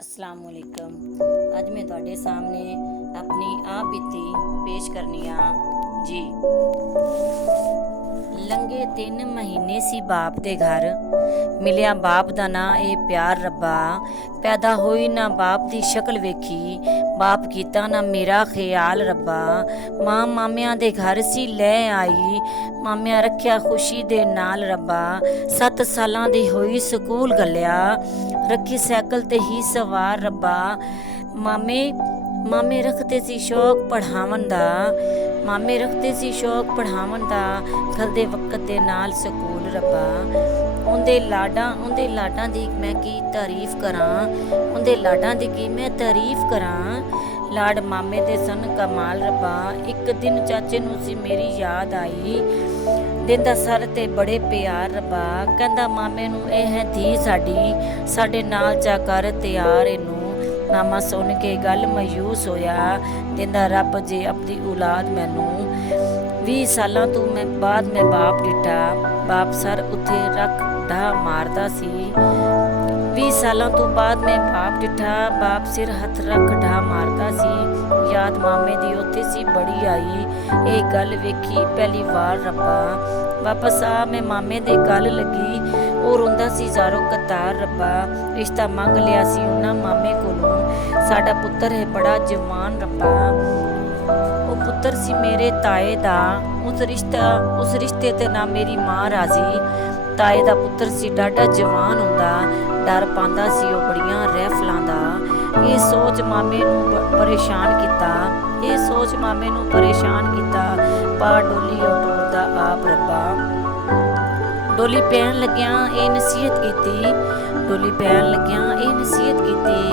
अस्सलाम वालेकुम। ਅੱਜ ਮੈਂ ਤੁਹਾਡੇ ਸਾਹਮਣੇ ਆਪਣੀ ਆਪ ਬੀਤੀ ਪੇਸ਼ ਕਰਨੀ ਆ ਜੀ। ਲੰਘੇ 3 ਮਹੀਨੇ ਸੀ ਬਾਪ ਦੇ ਘਰ, ਮਿਲਿਆ ਬਾਪ ਦਾ ਨਾਂ ਇਹ ਪਿਆਰ ਰੱਬਾ। ਪੈਦਾ ਹੋਈ ਨਾ ਬਾਪ ਦੀ ਸ਼ਕਲ ਵੇਖੀ, ਬਾਪ ਕੀਤਾ ਨਾ ਮੇਰਾ ਖਿਆਲ ਰੱਬਾ। ਮਾਂ ਮਾਮਿਆਂ ਦੇ ਘਰ ਸੀ ਲੈ ਆਈ, ਮਾਮਿਆਂ ਰੱਖਿਆ ਖੁਸ਼ੀ ਦੇ ਨਾਲ ਰੱਬਾ। 7 ਸਾਲਾਂ ਦੀ ਹੋਈ ਸਕੂਲ ਘੱਲਿਆ, ਰੱਖੀ ਸਾਈਕਲ ਤੇ ਹੀ ਸਵਾਰ ਰੱਬਾ। ਮਾਮੇ ਰੱਖਦੇ ਸੀ ਸ਼ੌਕ ਪੜ੍ਹਾਵਣ ਦਾ, ਮਾਮੇ ਰੱਖਦੇ ਸੀ ਸ਼ੌਕ ਪੜ੍ਹਾਵਣ ਦਾ। ਖਲਦੇ ਵਕਤ ਦੇ ਨਾਲ ਸਕੂਲ ਰੱਬਾ। ਉਹਦੇ ਲਾਡਾਂ ਦੀ ਮੈਂ ਕੀ ਤਾਰੀਫ ਕਰਾਂ, ਉਹਦੇ ਲਾਡਾਂ ਦੀ ਕੀ ਮੈਂ ਤਾਰੀਫ ਕਰਾਂ। ਲਾਡ ਮਾਮੇ ਦੇ ਸਨ ਕਮਾਲ ਰੱਬਾ। ਇੱਕ ਦਿਨ ਚਾਚੇ ਨੂੰ ਸੀ ਮੇਰੀ ਯਾਦ ਆਈ, ਦਿੰਦਾ ਸਰ ਤੇ ਬੜੇ ਪਿਆਰ ਰੱਬਾ। ਕਹਿੰਦਾ ਮਾਮੇ ਨੂੰ ਇਹ ਹੈ ਧੀ ਸਾਡੀ, ਸਾਡੇ ਨਾਲ ਜਾ ਕਰ ਤਿਆਰ ਇਹਨੂੰ। ਮਾਮਾ ਸੁਣ ਕੇ ਗੱਲ ਮਾਯੂਸ ਹੋਇਆ, ਦਿੰਦਾ ਰੱਬ ਜੇ ਆਪਣੀ ਔਲਾਦ ਮੈਨੂੰ। 20 ਸਾਲਾਂ ਤੋਂ ਬਾਅਦ ਮੈਂ ਬਾਪ ਡਿੱਠਾ, ਬਾਪ ਸਰ ਉੱਥੇ ਰੱਖ ਢਾ ਮਾਰਦਾ ਸੀ। 20 ਸਾਲਾਂ ਤੋਂ ਬਾਅਦ ਮੈਂ ਬਾਪ ਡਿੱਠਾ, ਬਾਪ ਸਿਰ ਹੱਥ ਰੱਖ ਢਾ ਮਾਰਦਾ ਸੀ। ਯਾਦ ਮਾਮੇ ਦੀ ਉੱਥੇ ਸੀ ਬੜੀ ਆਈ, ਇਹ ਗੱਲ ਵੇਖੀ ਪਹਿਲੀ ਵਾਰ ਰੱਬਾ। ਵਾਪਸ ਆ ਮੈਂ ਮਾਮੇ ਦੇ ਗੱਲ ਲੱਗੀ, ਉਹ ਰੋਂਦਾ ਸੀ ਜ਼ਾਰੋ ਕਤਾਰ ਰੱਬਾ। ਰਿਸ਼ਤਾ ਮੰਗ ਲਿਆ ਸੀ ਉਹਨਾਂ ਮਾਮੇ ਕੋਲੋਂ, ਸਾਡਾ ਪੁੱਤਰ ਹੈ ਬੜਾ ਜਵਾਨ ਰੱਬਾ। ਉਹ ਪੁੱਤਰ ਸੀ ਮੇਰੇ ਤਾਏ ਦਾ, ਉਸ ਰਿਸ਼ਤੇ ਤੇ ਨਾ ਮੇਰੀ ਮਾਂ ਰਾਜ਼ੀ। ਤਾਏ ਦਾ ਪੁੱਤਰ ਸੀ ਡਾਢਾ ਜਵਾਨ ਹੁੰਦਾ, ਡਰ ਪਾਉਂਦਾ ਸੀ ਉਹ ਬੜੀਆਂ ਰਹਿਫਲਾਂ ਦਾ। ਇਹ ਸੋਚ ਮਾਮੇ ਨੂੰ ਪਰੇਸ਼ਾਨ ਕੀਤਾ, ਪਾ ਡੋਲੀ ਉਹ ਟੋਰਦਾ ਆਪ ਰੱਬਾ। ਡੋਲੀ ਪੈਣ ਲੱਗਿਆਂ ਇਹ ਨਸੀਹਤ ਕੀਤੀ,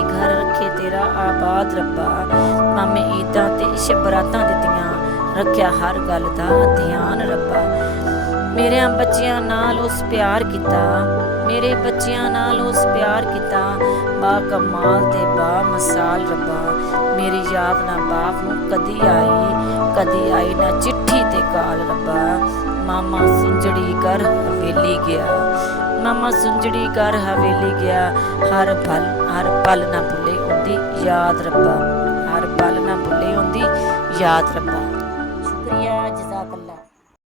ਘਰ ਰੱਖੇ ਤੇਰਾ ਆਬਾਦ ਰੱਬਾ। ਮਾਮੇ ਈਦਾਂ ਤੇ ਸ਼ਬਰਾਤਾਂ ਦਿੱਤੀਆਂ, ਰੱਖਿਆ ਹਰ ਗੱਲ ਦਾ ਧਿਆਨ ਰੱਬਾ। ਮੇਰੇ ਬੱਚਿਆਂ ਨਾਲ ਉਸ ਪਿਆਰ ਕੀਤਾ, ਬਾ ਕਮਾਲ ਤੇ ਬਾ ਮਸਾਲ ਰੱਬਾ। ਮੇਰੀ ਯਾਦ ਨਾ ਬਾਪ ਨੂੰ ਕਦੀ ਆਈ ਨਾ ਚਿੱਠੀ ਤੇ ਕਾਲ ਰੱਬਾ। ਮਾਮਾ ਸੁੰਝੜੀ ਕਰ ਹਵੇਲੀ ਗਿਆ, ਹਰ ਪਲ ਨਾ ਭੁੱਲੇ ਉਹਦੀ ਯਾਦ ਰੱਬਾ।